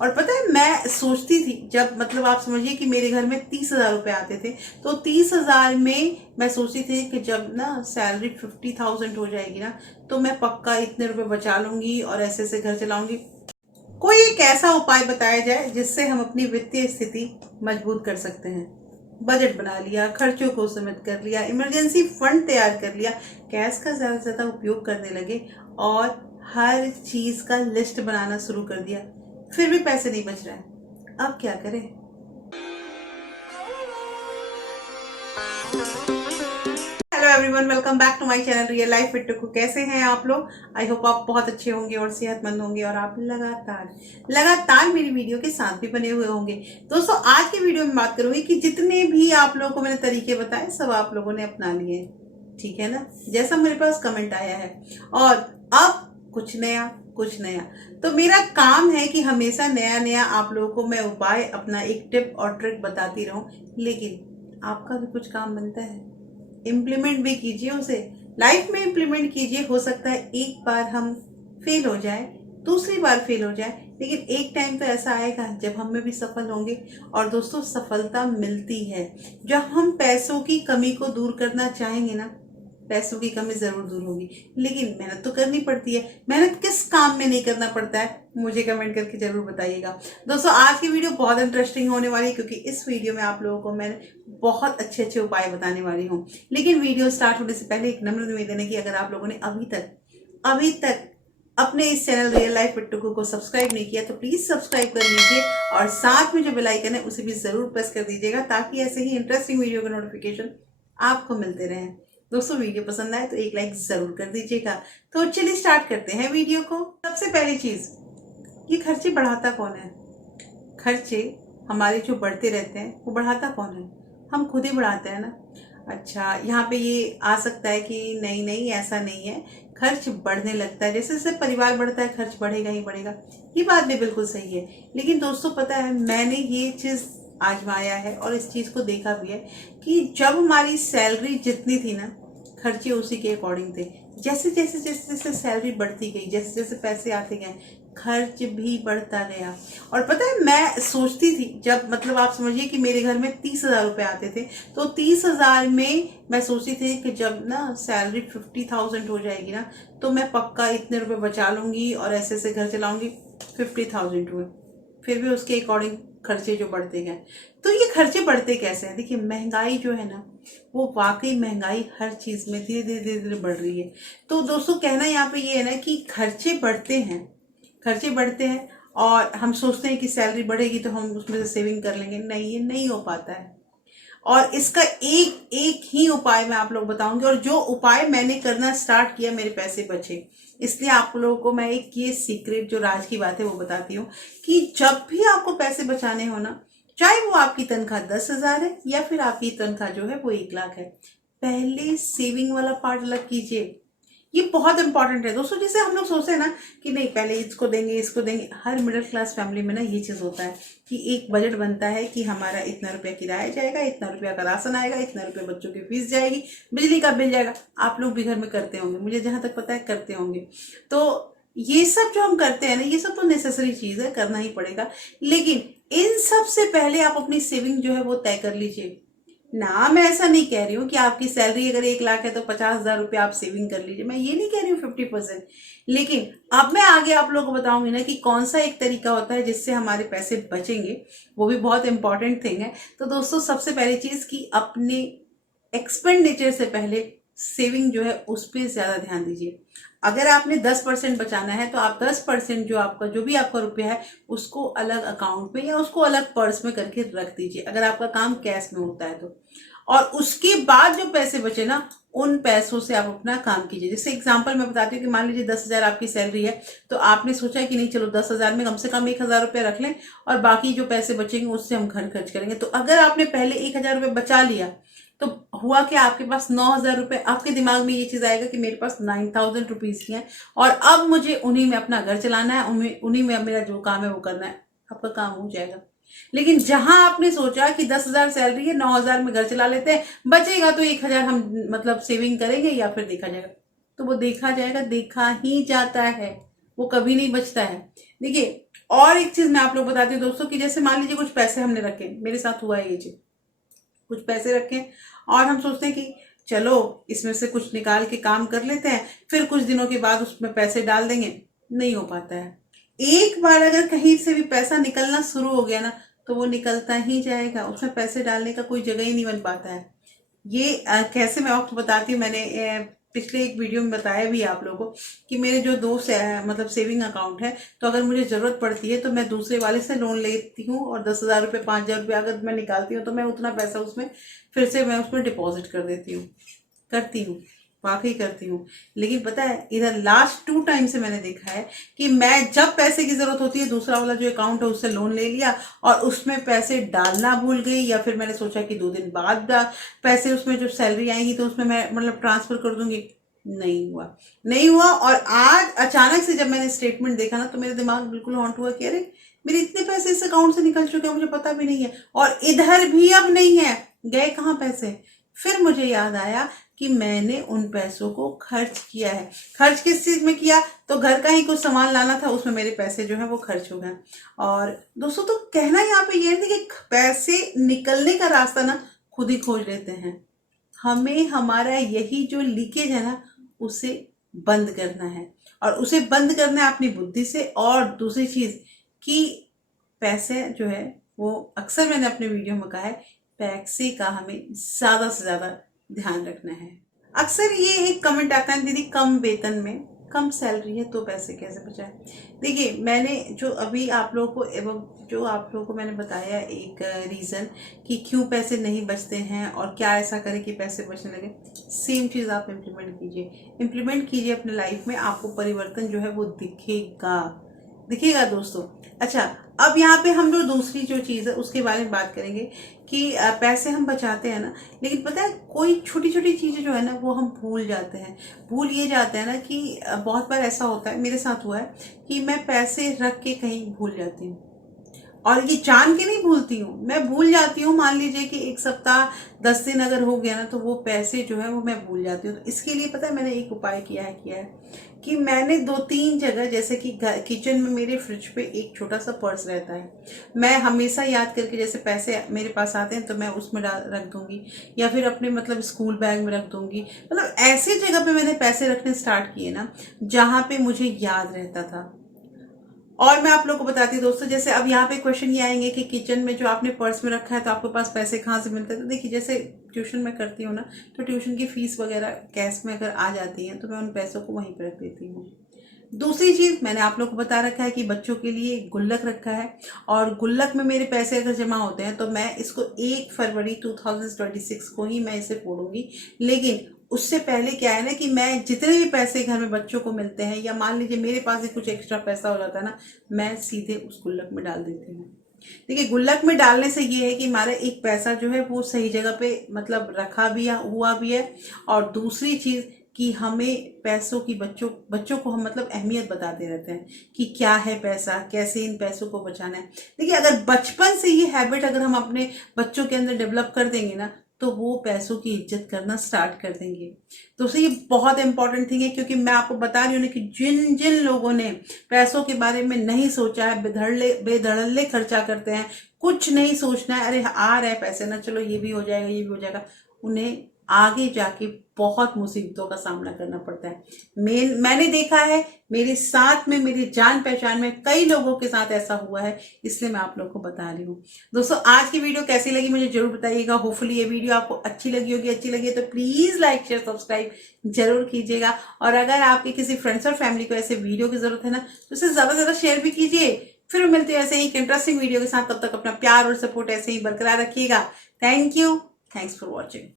और पता है मैं सोचती थी जब मतलब आप समझिए कि मेरे घर में 30,000 रुपये आते थे, तो 30,000 में मैं सोचती थी कि जब ना सैलरी 50,000 हो जाएगी ना, तो मैं पक्का इतने रुपए बचा लूंगी और ऐसे ऐसे घर चलाऊंगी। कोई एक ऐसा उपाय बताया जाए जिससे हम अपनी वित्तीय स्थिति मजबूत कर सकते हैं। बजट बना लिया, खर्चों को सीमित कर लिया, इमरजेंसी फंड तैयार कर लिया, कैश का ज्यादा से ज्यादा उपयोग करने लगे और हर चीज का लिस्ट बनाना शुरू कर दिया, फिर भी पैसे नहीं बच रहे हैं। अब क्या करें? Hello everyone, welcome back to my channel real life with Tuku. कैसे हैं आप लोग? आई होप आप बहुत अच्छे होंगे और सेहतमंद होंगे और आप लगातार मेरी वीडियो के साथ भी बने हुए होंगे। दोस्तों, आज की वीडियो में बात करूंगी कि जितने भी आप लोगों को मैंने तरीके बताए सब आप लोगों ने अपना लिए, ठीक है ना, जैसा मेरे पास कमेंट आया है। और अब कुछ नया तो मेरा काम है कि हमेशा नया नया आप लोगों को मैं उपाय, अपना एक टिप और ट्रिक बताती रहूं, लेकिन आपका भी कुछ काम बनता है, इम्प्लीमेंट भी कीजिए, उसे लाइफ में इम्प्लीमेंट कीजिए। हो सकता है एक बार हम फेल हो जाए, दूसरी बार फेल हो जाए, लेकिन एक टाइम तो ऐसा आएगा जब हम में भी सफल होंगे। और दोस्तों, सफलता मिलती है जब हम पैसों की कमी को दूर करना चाहेंगे ना। पैसों की कमी जरूर दूर होगी, लेकिन मेहनत तो करनी पड़ती है। मेहनत किस काम में नहीं करना पड़ता है, मुझे कमेंट करके जरूर बताइएगा। दोस्तों, आज की वीडियो बहुत इंटरेस्टिंग होने वाली है, क्योंकि इस वीडियो में आप लोगों को मैं बहुत अच्छे अच्छे उपाय बताने वाली हूँ। लेकिन वीडियो स्टार्ट होने से पहले एक नम्र निवेदन है कि अगर आप लोगों ने अभी तक अपने इस चैनल रियल लाइफ विद टुकू को सब्सक्राइब नहीं किया तो प्लीज सब्सक्राइब कर लीजिए और साथ में जो बेल आइकन है उसे भी जरूर प्रेस कर दीजिएगा, ताकि ऐसे ही इंटरेस्टिंग वीडियो का नोटिफिकेशन आपको मिलते रहे। दोस्तों, वीडियो पसंद आए तो एक लाइक जरूर कर दीजिएगा। तो चलिए स्टार्ट करते हैं वीडियो को। सबसे पहली चीज, ये खर्चे बढ़ाता कौन है? खर्चे हमारे जो बढ़ते रहते हैं वो बढ़ाता कौन है? हम खुद ही बढ़ाते हैं ना। अच्छा, यहाँ पे ये आ सकता है कि नहीं नहीं ऐसा नहीं है, खर्च बढ़ने लगता है, जैसे जैसे परिवार बढ़ता है खर्च बढ़ेगा ही बढ़ेगा। ये बात भी बिल्कुल सही है, लेकिन दोस्तों पता है मैंने ये चीज आजमाया है और इस चीज को देखा भी है कि जब हमारी सैलरी जितनी थी ना, खर्चे उसी के अकॉर्डिंग थे। जैसे जैसे जैसे जैसे सैलरी बढ़ती गई, जैसे जैसे पैसे आते गए, खर्च भी बढ़ता गया। और पता है मैं सोचती थी जब मतलब आप समझिए कि मेरे घर में 30,000 रुपये आते थे, तो 30,000 में मैं सोचती थी कि जब ना सैलरी 50,000 हो जाएगी ना, तो मैं पक्का इतने रुपए बचा लूंगी और ऐसे ऐसे घर चलाऊंगी। 50,000 हुए, फिर भी उसके अकॉर्डिंग खर्चे जो बढ़ते गए। तो ये खर्चे बढ़ते कैसे हैं? देखिए, महंगाई जो है ना, वो वाकई महंगाई हर चीज में धीरे धीरे धीरे धीरे बढ़ रही है। तो दोस्तों, कहना यहाँ पे ये है ना कि खर्चे बढ़ते हैं और हम सोचते हैं कि सैलरी बढ़ेगी तो हम उसमें से सेविंग कर लेंगे। नहीं, ये नहीं हो पाता है। और इसका एक एक ही उपाय मैं आप लोग बताऊंगी, और जो उपाय मैंने करना स्टार्ट किया मेरे पैसे बचे। इसलिए आप लोगों को मैं एक ये सीक्रेट, जो राज की बात है वो बताती हूँ कि जब भी आपको पैसे बचाने हो ना, चाहे वो आपकी तनख्वाह 10,000 है या फिर आपकी तनख्वाह जो है वो 1 लाख है, पहले सेविंग वाला पार्ट अलग कीजिए। ये बहुत इंपॉर्टेंट है दोस्तों। जैसे हम लोग सोचते हैं ना कि नहीं पहले इसको देंगे इसको देंगे, हर मिडिल क्लास फैमिली में ना ये चीज होता है कि एक बजट बनता है कि हमारा इतना रुपया किराया जाएगा, इतना रुपया का राशन आएगा, इतना रुपया बच्चों की फीस जाएगी, बिजली का बिल जाएगा। आप लोग भी घर में करते होंगे, मुझे जहां तक पता है करते होंगे। तो ये सब जो हम करते हैं ना, ये सब तो नेसेसरी चीज है, करना ही पड़ेगा। लेकिन इन सब से पहले आप अपनी सेविंग जो है वो तय कर लीजिए ना। मैं ऐसा नहीं कह रही हूँ कि आपकी सैलरी अगर 1 लाख है तो 50,000 रुपये आप सेविंग कर लीजिए, मैं ये नहीं कह रही हूँ 50%। लेकिन अब मैं आगे आप लोगों को बताऊंगी ना कि कौन सा एक तरीका होता है जिससे हमारे पैसे बचेंगे, वो भी बहुत इंपॉर्टेंट थिंग है। तो दोस्तों, सबसे पहली चीज कि अपने एक्सपेंडिचर से पहले सेविंग जो है उस पर ज्यादा ध्यान दीजिए। अगर आपने 10% बचाना है तो आप 10% जो आपका जो भी आपका रुपया है उसको अलग अकाउंट में या उसको अलग पर्स में करके रख दीजिए, अगर आपका काम कैश में होता है तो। और उसके बाद जो पैसे बचे ना, उन पैसों से आप अपना काम कीजिए। जैसे एग्जांपल मैं बताती हूँ कि मान लीजिए 10,000 आपकी सैलरी है, तो आपने सोचा कि नहीं चलो 10,000 में कम से कम 1,000 रुपये रख लें और बाकी जो पैसे बचेंगे उससे हम घर खर्च करेंगे। तो अगर आपने पहले 1,000 रुपये बचा लिया तो हुआ कि आपके पास 9,000 रुपये, आपके दिमाग में ये चीज आएगा कि मेरे पास 9,000 रुपीज ही है और अब मुझे उन्हीं में अपना घर चलाना है, उन्हीं में मेरा जो काम है वो करना है। आपका काम हो जाएगा। लेकिन जहां आपने सोचा कि 10,000 सैलरी है, 9,000 में घर चला लेते हैं, बचेगा तो 1,000 हम मतलब सेविंग करेंगे या फिर देखा जाएगा, तो वो देखा जाएगा, देखा ही जाता है, वो कभी नहीं बचता है। देखिए, और एक चीज मैं आप लोग बताती हूँ दोस्तों कि जैसे मान लीजिए कुछ पैसे हमने रखे, मेरे साथ हुआ है ये चीज, कुछ पैसे रखे और हम सोचते हैं कि चलो इसमें से कुछ निकाल के काम कर लेते हैं, फिर कुछ दिनों के बाद उसमें पैसे डाल देंगे, नहीं हो पाता है। एक बार अगर कहीं से भी पैसा निकलना शुरू हो गया ना तो वो निकलता ही जाएगा, उसमें पैसे डालने का कोई जगह ही नहीं बन पाता है। ये कैसे मैं आपको बताती हूँ। मैंने पिछले एक वीडियो में बताया भी है आप लोगों को कि मेरे जो दो मतलब सेविंग अकाउंट है, तो अगर मुझे ज़रूरत पड़ती है तो मैं दूसरे वाले से लोन लेती हूँ और 10,000 रुपये 5,000 रुपये अगर मैं निकालती हूँ तो मैं उतना पैसा उसमें फिर से मैं उसमें डिपॉजिट कर देती हूँ, करती हूँ, वाकई करती हूँ। लेकिन पता है इधर लास्ट 2 टाइम से मैंने देखा है कि मैं जब पैसे की जरूरत होती है दूसरा वाला जो अकाउंट है उससे लोन ले लिया और उसमें पैसे डालना भूल गई, या फिर मैंने सोचा कि 2 दिन बाद पैसे उसमें जो सैलरी आएगी तो उसमें मैं मतलब ट्रांसफर कर दूंगी, नहीं हुआ, नहीं हुआ। और आज अचानक से जब मैंने स्टेटमेंट देखा ना तो मेरे दिमाग बिल्कुल हॉन्ट हुआ कि अरे मेरे इतने पैसे इस अकाउंट से निकल चुके हैं, मुझे पता भी नहीं है, और इधर भी अब नहीं है, गए कहाँ पैसे। फिर मुझे याद आया कि मैंने उन पैसों को खर्च किया है। खर्च किस चीज में किया, तो घर का ही कुछ सामान लाना था, उसमें मेरे पैसे जो है वो खर्च हो गए। और दोस्तों तो कहना यहाँ पे ये नहीं कि पैसे निकलने का रास्ता ना खुद ही खोज लेते हैं, हमें हमारा यही जो लीकेज है ना उसे बंद करना है, और उसे बंद करना है अपनी बुद्धि से। और दूसरी चीज कि पैसे जो है वो अक्सर मैंने अपने वीडियो में कहा है, पैसे का हमें ज्यादा से ज्यादा ध्यान रखना है। अक्सर ये एक कमेंट आता है दीदी कम वेतन में कम सैलरी है तो पैसे कैसे बचाएं। देखिए मैंने जो अभी आप लोगों को एवं जो आप लोगों को मैंने बताया एक रीज़न कि क्यों पैसे नहीं बचते हैं और क्या ऐसा करें कि पैसे बचने लगे, सेम चीज़ आप इम्प्लीमेंट कीजिए अपने लाइफ में, आपको परिवर्तन जो है वो दिखेगा, दिखेगा दोस्तों। अच्छा, अब यहाँ पे हम लोग दूसरी जो चीज़ है उसके बारे में बात करेंगे कि पैसे हम बचाते हैं ना, लेकिन पता है कोई छोटी छोटी चीज़ें जो है ना वो हम भूल जाते हैं। भूल ये जाते हैं ना कि बहुत बार ऐसा होता है, मेरे साथ हुआ है कि मैं पैसे रख के कहीं भूल जाती हूँ, और ये जान के नहीं भूलती हूँ, मैं भूल जाती हूँ। मान लीजिए कि 1 सप्ताह 10 दिन अगर हो गया ना तो वो पैसे जो है वो मैं भूल जाती हूँ। तो इसके लिए पता है मैंने एक उपाय किया है कि मैंने 2-3 जगह, जैसे कि किचन में मेरे फ्रिज पे एक छोटा सा पर्स रहता है, मैं हमेशा याद करके जैसे पैसे मेरे पास आते हैं तो मैं उसमें रख दूंगी, या फिर अपने मतलब स्कूल बैग में रख दूंगी। मतलब ऐसी जगह पे मैंने पैसे रखने स्टार्ट किए ना जहाँ पे मुझे याद रहता था। और मैं आप लोगों को बताती हूँ दोस्तों, जैसे अब यहाँ पे क्वेश्चन ये आएंगे कि किचन में जो आपने पर्स में रखा है तो आपके पास पैसे कहाँ से मिलते हैं। तो देखिए जैसे ट्यूशन में करती हूँ ना, तो ट्यूशन की फीस वगैरह कैश में अगर आ जाती है तो मैं उन पैसों को वहीं पर रख देती हूँ। दूसरी चीज मैंने आप लोग को बता रखा है कि बच्चों के लिए गुल्लक रखा है, और गुल्लक में मेरे पैसे अगर जमा होते हैं तो मैं इसको 1 फरवरी 2026 को ही मैं इसे फोड़ूंगी। लेकिन उससे पहले क्या है ना कि मैं जितने भी पैसे घर में बच्चों को मिलते हैं, या मान लीजिए मेरे पास ही कुछ एक्स्ट्रा पैसा हो जाता है ना, मैं सीधे उस गुल्लक में डाल देती हूँ। देखिए गुल्लक में डालने से ये है कि हमारा एक पैसा जो है वो सही जगह पे मतलब रखा भी हुआ भी है, और दूसरी चीज कि हमें पैसों की बच्चों को हम मतलब अहमियत बताते रहते हैं कि क्या है पैसा, कैसे इन पैसों को बचाना है। देखिए अगर बचपन से ये हैबिट अगर हम अपने बच्चों के अंदर डेवलप कर देंगे ना तो वो पैसों की इज्जत करना स्टार्ट कर देंगे। तो ये बहुत इंपॉर्टेंट थिंग है, क्योंकि मैं आपको बता रही हूँ ना कि जिन जिन लोगों ने पैसों के बारे में नहीं सोचा है, बेधड़ल्ले खर्चा करते हैं, कुछ नहीं सोचना है, अरे आ रहे पैसे ना चलो ये भी हो जाएगा ये भी हो जाएगा, उन्हें आगे जाके बहुत मुसीबतों का सामना करना पड़ता है। मैंने देखा है, मेरे साथ में मेरी जान पहचान में कई लोगों के साथ ऐसा हुआ है, इसलिए मैं आप लोगों को बता रही हूँ। दोस्तों आज की वीडियो कैसी लगी मुझे जरूर बताइएगा। होपफुली ये वीडियो आपको अच्छी लगी होगी, अच्छी लगी है तो प्लीज लाइक शेयर सब्सक्राइब जरूर कीजिएगा। और अगर आपके किसी फ्रेंड्स और फैमिली को ऐसे वीडियो की जरूरत है ना तो उसे ज्यादा से ज्यादा शेयर भी कीजिए। फिर मिलते हैं ऐसे ही एक इंटरेस्टिंग वीडियो के साथ, तब तक अपना प्यार और सपोर्ट ऐसे ही बरकरार रखिएगा। Thank you, thanks for watching.